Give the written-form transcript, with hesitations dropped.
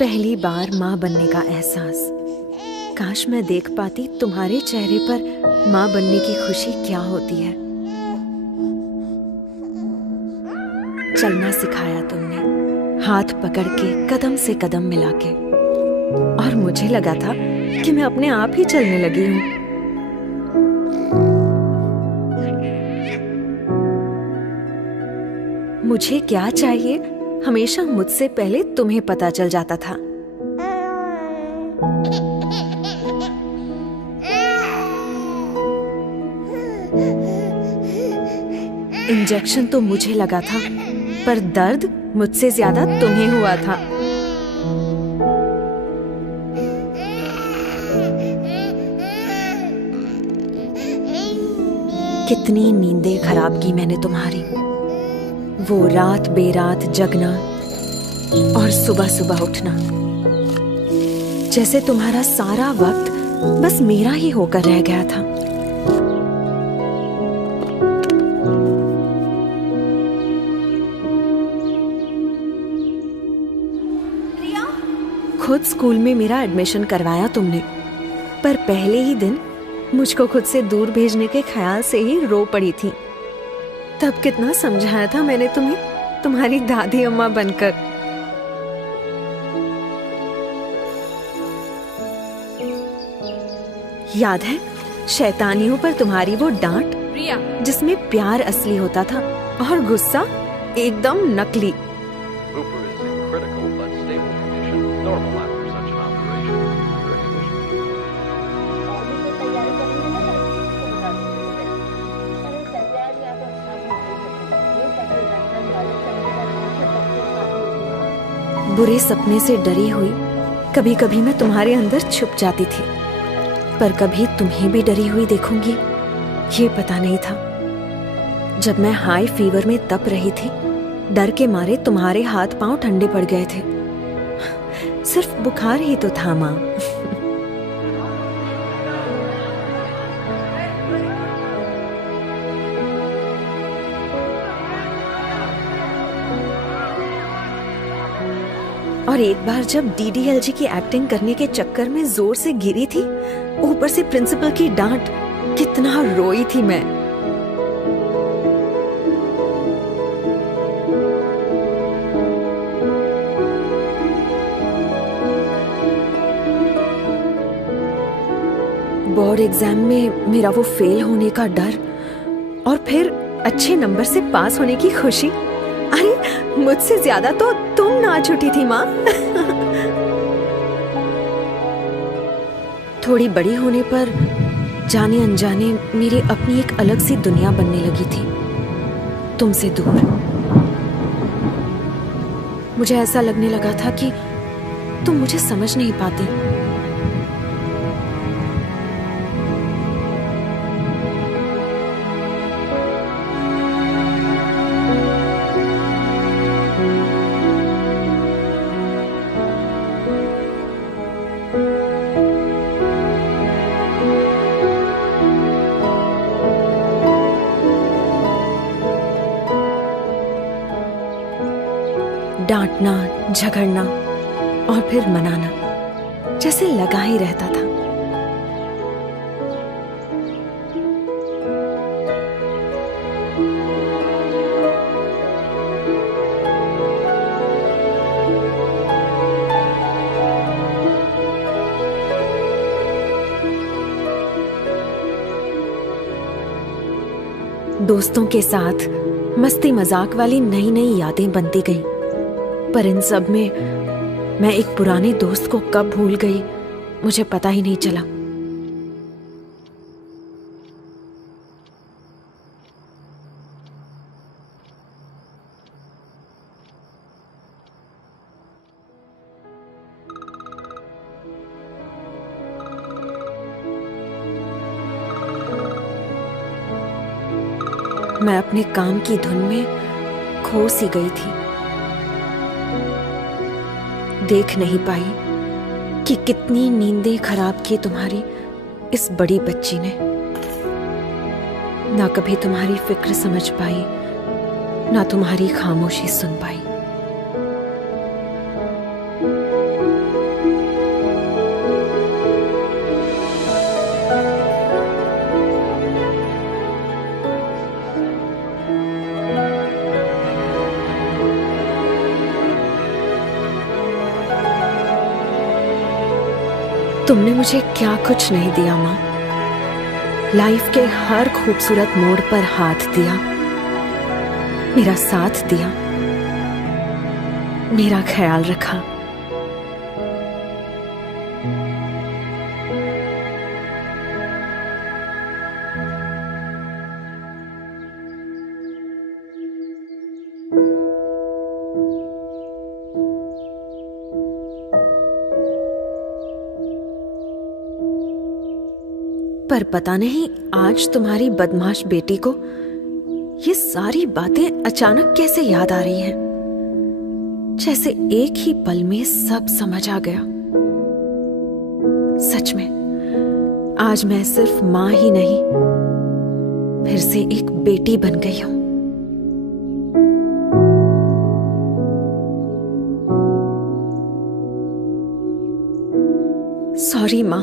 पहली बार माँ बनने का एहसास। काश मैं देख पाती तुम्हारे चेहरे पर माँ बनने की खुशी क्या होती है। चलना सिखाया तुमने, हाथ पकड़ के कदम से कदम मिला के, और मुझे लगा था कि मैं अपने आप ही चलने लगी हूँ। मुझे क्या चाहिए हमेशा मुझसे पहले तुम्हें पता चल जाता था। इंजेक्शन तो मुझे लगा था, पर दर्द मुझसे ज्यादा तुम्हें हुआ था। कितनी नींदें खराब की मैंने तुम्हारी, वो रात बेरात जगना और सुबह सुबह उठना, जैसे तुम्हारा सारा वक्त बस मेरा ही होकर रह गया था। खुद स्कूल में मेरा एडमिशन करवाया तुमने, पर पहले ही दिन मुझको खुद से दूर भेजने के ख्याल से ही रो पड़ी थी। तब कितना समझाया था मैंने तुम्हें, तुम्हारी दादी अम्मा बनकर। याद है शैतानियों पर तुम्हारी वो डांट, जिसमें प्यार असली होता था और गुस्सा एकदम नकली। बुरे सपने से डरी हुई कभी कभी मैं तुम्हारे अंदर छुप जाती थी, पर कभी तुम्हें भी डरी हुई देखूंगी ये पता नहीं था। जब मैं हाई फीवर में तप रही थी, डर के मारे तुम्हारे हाथ पांव ठंडे पड़ गए थे। सिर्फ बुखार ही तो था माँ। और एक बार जब डीडीएलजी की एक्टिंग करने के चक्कर में जोर से गिरी थी, ऊपर से प्रिंसिपल की डांट, कितना रोई थी मैं। बोर्ड एग्जाम में मेरा वो फेल होने का डर, और फिर अच्छे नंबर से पास होने की खुशी। अरे मुझसे ज्यादा तो तुम नाच उठी थी माँ। थोड़ी बड़ी होने पर जाने अनजाने मेरी अपनी एक अलग सी दुनिया बनने लगी थी, तुमसे दूर। मुझे ऐसा लगने लगा था कि तुम मुझे समझ नहीं पाती। डांटना, झगड़ना और फिर मनाना, जैसे लगा ही रहता था। दोस्तों के साथ मस्ती मजाक वाली नई नई यादें बनती गईं, पर इन सब में मैं एक पुराने दोस्त को कब भूल गई मुझे पता ही नहीं चला। मैं अपने काम की धुन में खो सी गई थी। देख नहीं पाई कि कितनी नींदें खराब की तुम्हारी इस बड़ी बच्ची ने। ना कभी तुम्हारी फिक्र समझ पाई, ना तुम्हारी खामोशी सुन पाई। तुमने मुझे क्या कुछ नहीं दिया माँ। लाइफ के हर खूबसूरत मोड़ पर हाथ दिया, मेरा साथ दिया, मेरा ख्याल रखा। पर पता नहीं आज तुम्हारी बदमाश बेटी को ये सारी बातें अचानक कैसे याद आ रही हैं, जैसे एक ही पल में सब समझ आ गया। सच में आज मैं सिर्फ मां ही नहीं, फिर से एक बेटी बन गई हूं। सॉरी मां।